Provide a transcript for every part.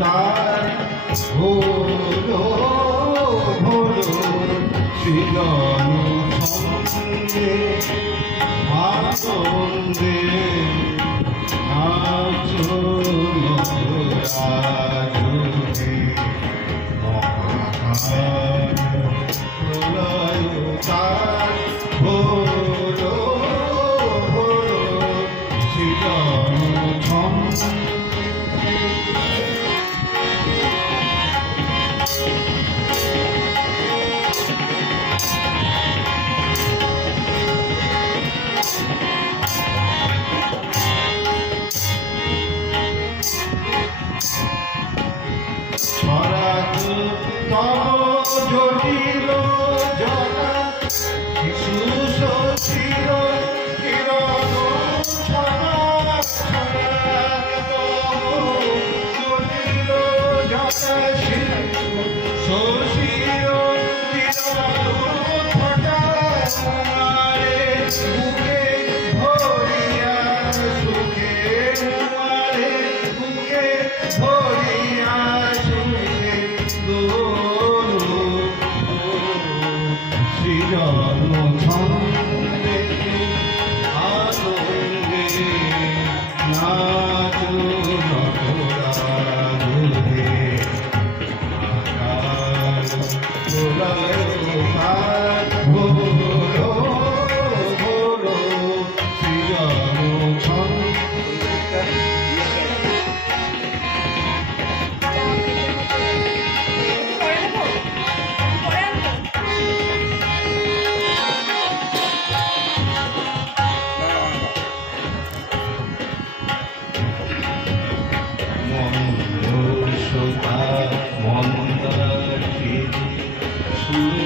তার ভোলো ভোলো সৃজন সন্দে আনন্দে আচরণ রাজে বিরল ছন্দে আনন্দে নাচ নগরা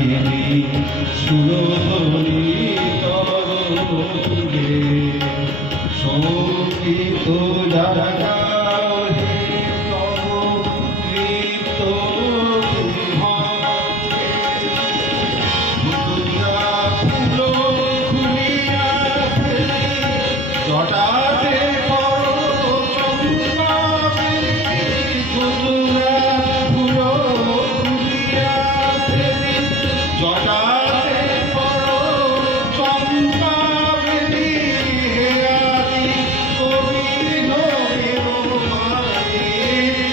রাখেনি সুরভ